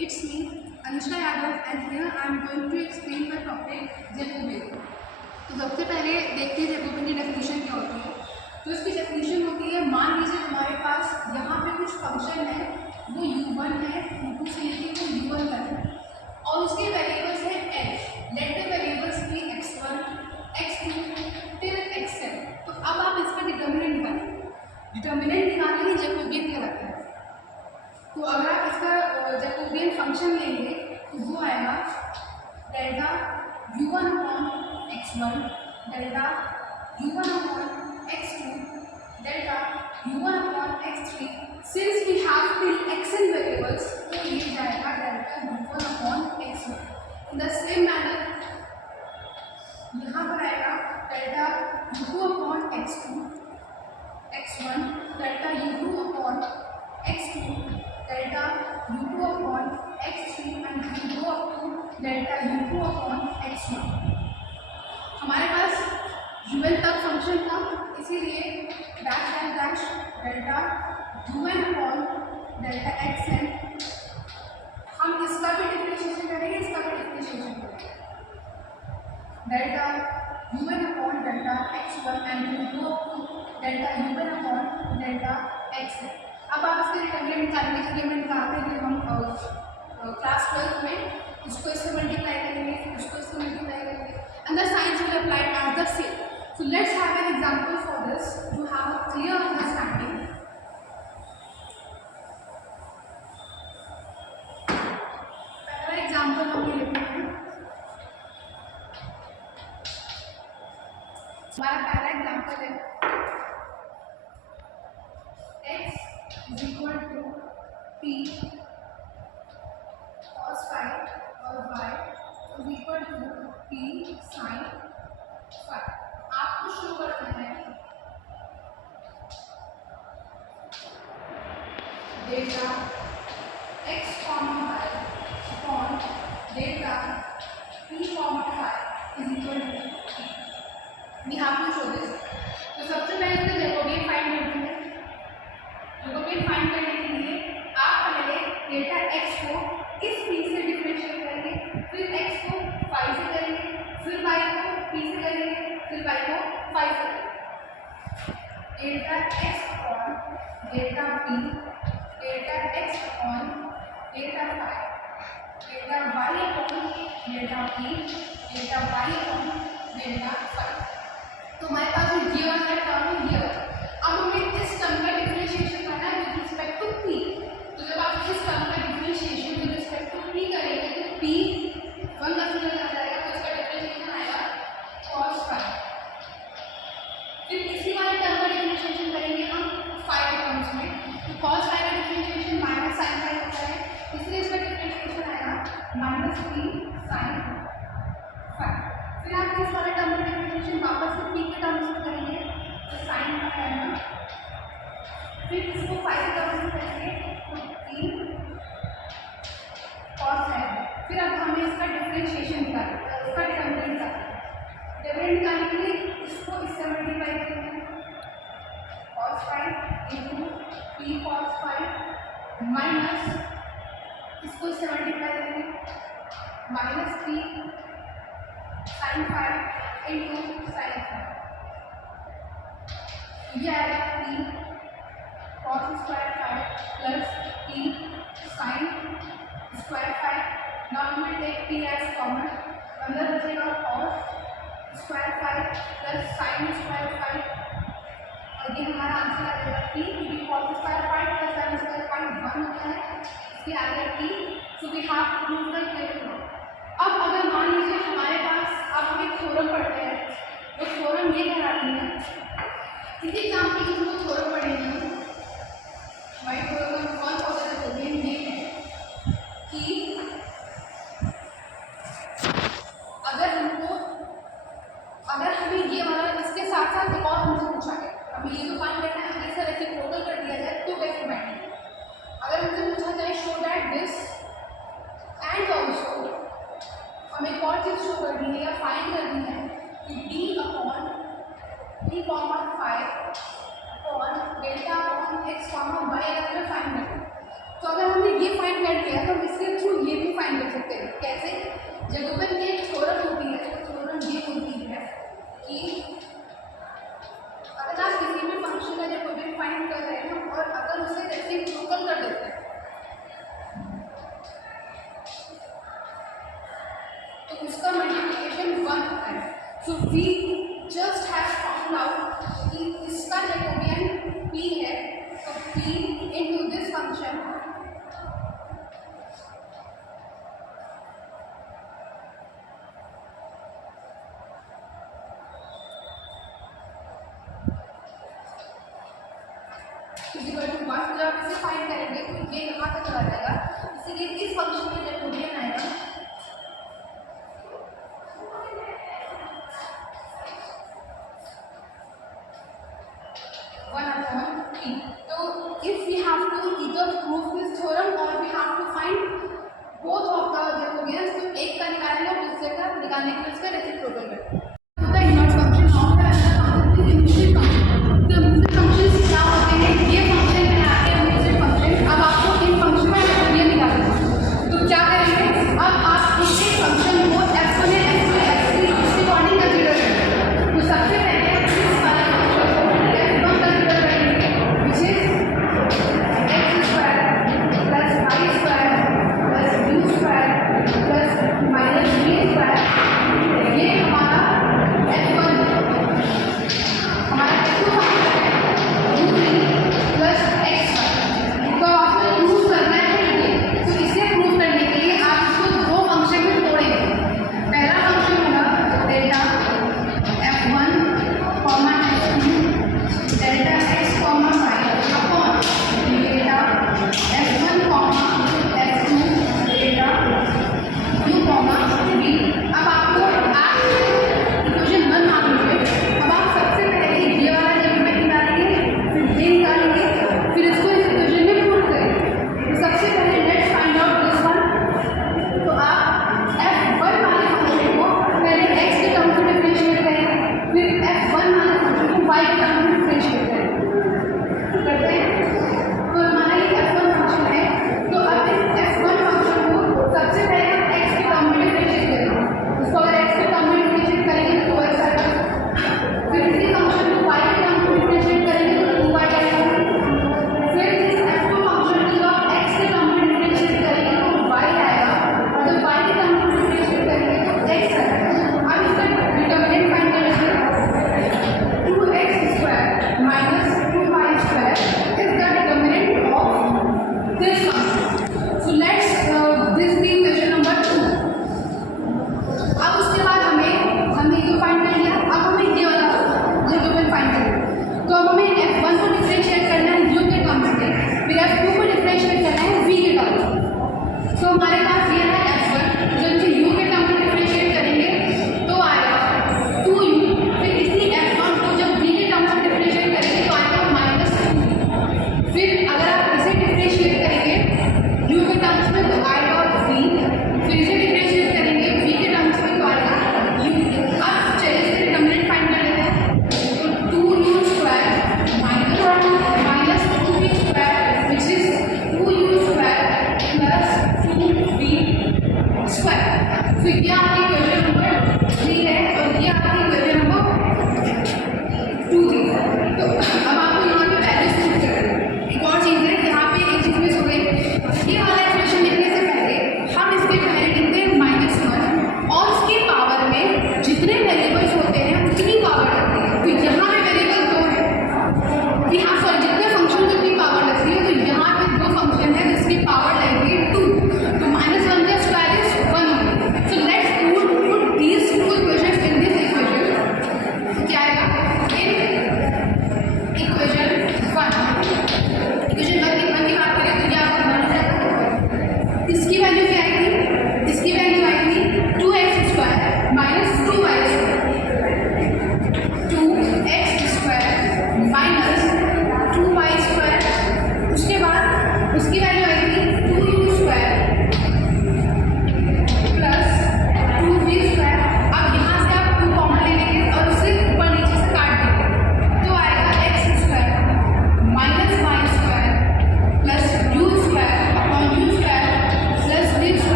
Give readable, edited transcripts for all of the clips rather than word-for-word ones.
It's me, Anisha Yadav, and here I am going to explain the topic Jacobian. तो सबसे पहले देखते हैं जैकोबियन की डेफिनेशन क्या होती है। तो इसकी डेफिनेशन होती है, मान लीजिए हमारे पास यहाँ पे कुछ फंक्शन है, वो u1 है, u2 से लेके वो u1 तक है, और उसके वेरिएबल्स है h। Let the variables be x1, x2 till xn। तो अब आप इसका डिटर्मिनेंट निकालिए। डिटर्मिनेंट निकालने ही जैकोबियन कहलाता है। तो अगर आप इसका जैकोबियन फंक्शन लेंगे तो वो आएगा delta u1 upon x1 delta u1 upon x2 delta u1 upon x3। Since we have till xn variables तो ये जाएगा delta u1 upon x1। In the same manner यहाँ पर आएगा delta u2 upon x2 x1 delta u2 upon x2 delta u2 upon x3 and we go up to delta u2 upon x1। हमारे पास un तक function था, इसीलिए dash and dash delta un upon delta xn। हम इसका भी differentiation करेंगे, इसका भी डिफरेंशिएशन करेंगे। Delta un upon delta x1 and we go up to delta un upon delta xn। अब आप इसके डिटर्मिनेंट निकालने के लिए मैं निकालते हैं, हम क्लास 12 में इसको इससे मल्टीप्लाई करेंगे, फिर इसको इससे मल्टीप्लाई करेंगे, and the science will apply as the same. So let's have an example for this to have a clear understanding. पहला एग्जांपल हम ये लेते हैं। हमारा पहला एग्जांपल है x is equal to p cos phi और y is equal to p sin phi। आपको शो करना है delta x comma y upon delta p comma phi is equal to p। We have to show this। तो सबसे पहले इसका Jacobian find करते हैं। जैकोबियन फाइंड करने के लिए आप पहले डेल्टा x को इस p से डिफरेंशिएट करेंगे, फिर x को phi से करेंगे, फिर y को p से करेंगे, फिर y को phi से करेंगे। Delta x upon delta p delta x upon delta phi delta y upon delta p delta y upon delta phi। तो हमारे पास ये वाला टर्म है, ये वाला। अब हमें इस टर्म का डिफरेंशिएशन करना है विद रिस्पेक्ट टू p। तो जब आप इस टर्म का differentiation with respect to p करेंगे तो p 1 का रिजल्ट आ जाएगा, तो इसका डिफरेंशिएशन आएगा cos phi। फिर इसी वाले टर्म का डिफरेंशिएशन करेंगे हम phi के टर्म्स में, तो cos phi का डिफरेंशिएशन माइनस sin phi होता है, इसलिए इसका डिफरेंशिएशन आएगा माइनस p sin phi। फिर आप इस वाले टर्म का डिफरेंशिएशन वापस से p के टर्म्स में करेंगे तो sin phi आएगा, फिर इसको phi के टर्म्स में करेंगे तो p cos आएगा। फिर अब हमें इसका डिफरेंशिएशन निकालना है, इसका डिटर्मिनेंट निकालना है। डिटर्मिनेंट निकालने के लिए इसको इससे मल्टीप्लाई करेंगे, cos phi into p cos phi minus इसको इससे मल्टीप्लाई करेंगे minus p sin phi into sin phi। ये आएगा p cos square phi plus p sin square phi। Now we will take p as common, अंदर बचेगा cos square phi plus sin square phi, और ये हमारा answer आ जाएगा p, क्योंकि cos square phi plus sin square phi 1 होता है, इसलिए आ गया p। So we have to prove the theorem. अब अगर मान लीजिए हमारे पास आप एक थ्योरम पढ़ते हैं, वो थ्योरम ये कहलाती है, इसी एग्जाम्पल की जो थ्योरम पढ़ेंगे हमारी थ्योरम का कौन सा जैकोबियन ये है कि अगर हमें ये वाला इसके साथ साथ एक और हमसे पूछा गया, हमें ये तो फाइंड करना है, अगर सर ऐसे टोटल कर दिया जाए तो कैसे फाइंड। अगर हमसे पूछा जाए show that this and also, हमें एक और चीज़ शो करनी है या फाइंड करनी है कि d upon p comma phi upon delta upon x comma y अगर हमें फाइंड करना है, तो अगर हमने ये फाइंड कर दिया तो हम इसके थ्रू कैसे? जैकोबियन की एक थ्योरम होती है, तो थ्योरम ये होती है कि अगर आप किसी भी फंक्शन का जैकोबियन फाइंड कर रहे हैं और अगर उसे रेसिप्रोकल कर देते हैं तो उसका मल्टीप्लिकेशन 1 है। So we just have found out कि इसका जैकोबियन p है, तो p into this function equal to 1। जब आप इसे फाइंड करेंगे तो ये यहाँ तक आ जाएगा, इसीलिए इस फंक्शन में जैकोबियन आएगा तो if we have to either prove this theorem or we have to find both of the Jacobians, तो एक का निकालेंगे और दूसरे का निकालने के लिए उसका रेसिप्रोकल करेंगे। तो द इनवर्स फंक्शन और द इम्प्लिसिट फंक्शन, तो इम्प्लिसिट फंक्शंस क्या होते हैं? ये फंक्शन में आते हैं इम्प्लिसिट फंक्शन। अब आपको इन फंक्शन में जैकोबियन निकालना है, तो क्या करेंगे? अब आप इस फंक्शन को एक्सपोनेंट x2 x3 इसके अकॉर्डिंग कंसीडर करेंगे। तो सबसे पहले इस वाले फंक्शन को x1 कंसीडर करेंगे, which is x square plus y square plus u square plus minus v square। ये हमारा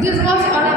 This was all